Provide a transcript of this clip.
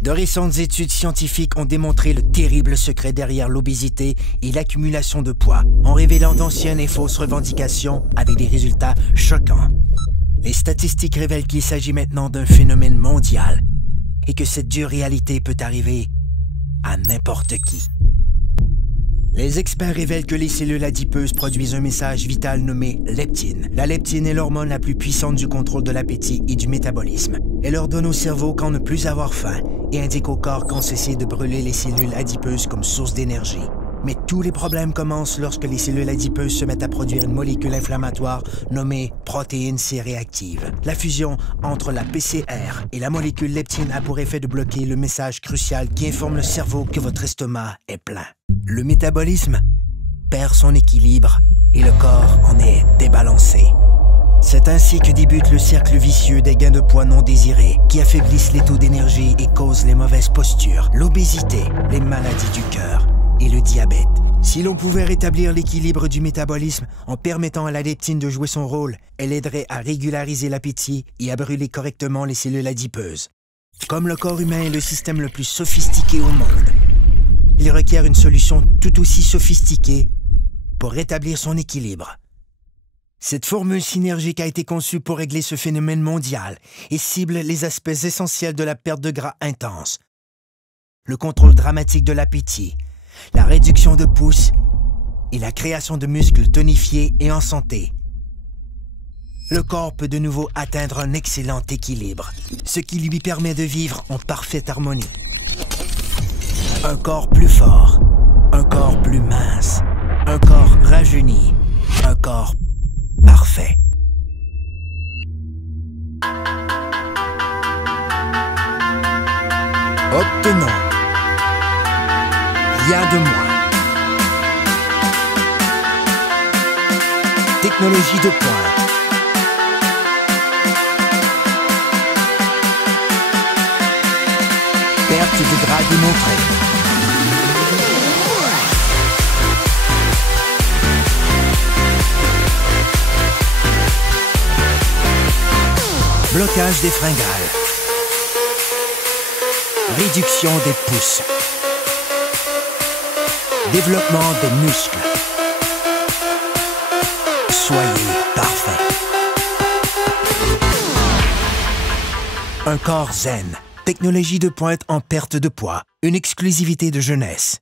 De récentes études scientifiques ont démontré le terrible secret derrière l'obésité et l'accumulation de poids, en révélant d'anciennes et fausses revendications avec des résultats choquants. Les statistiques révèlent qu'il s'agit maintenant d'un phénomène mondial et que cette dure réalité peut arriver à n'importe qui. Les experts révèlent que les cellules adipeuses produisent un message vital nommé leptine. La leptine est l'hormone la plus puissante du contrôle de l'appétit et du métabolisme. Elle ordonne au cerveau quand ne plus avoir faim et indique au corps quand cesser de brûler les cellules adipeuses comme source d'énergie. Mais tous les problèmes commencent lorsque les cellules adipeuses se mettent à produire une molécule inflammatoire nommée protéine C-réactive. La fusion entre la PCR et la molécule leptine a pour effet de bloquer le message crucial qui informe le cerveau que votre estomac est plein. Le métabolisme perd son équilibre et le corps en est débalancé. C'est ainsi que débute le cercle vicieux des gains de poids non désirés qui affaiblissent les taux d'énergie et causent les mauvaises postures, l'obésité, les maladies du cœur et le diabète. Si l'on pouvait rétablir l'équilibre du métabolisme en permettant à la leptine de jouer son rôle, elle aiderait à régulariser l'appétit et à brûler correctement les cellules adipeuses. Comme le corps humain est le système le plus sophistiqué au monde, il requiert une solution tout aussi sophistiquée pour rétablir son équilibre. Cette formule synergique a été conçue pour régler ce phénomène mondial et cible les aspects essentiels de la perte de gras intense, le contrôle dramatique de l'appétit, la réduction de pouces et la création de muscles tonifiés et en santé. Le corps peut de nouveau atteindre un excellent équilibre, ce qui lui permet de vivre en parfaite harmonie. Un corps plus fort, un corps plus mince, un corps rajeuni, un corps parfait. Obtenons rien de moins. Technologie de pointe. Perte de gras démontrée. Blocage des fringales. Réduction des pouces. Développement des muscles. Soyez parfait. Un corps zen. Technologie de pointe en perte de poids. Une exclusivité de jeunesse.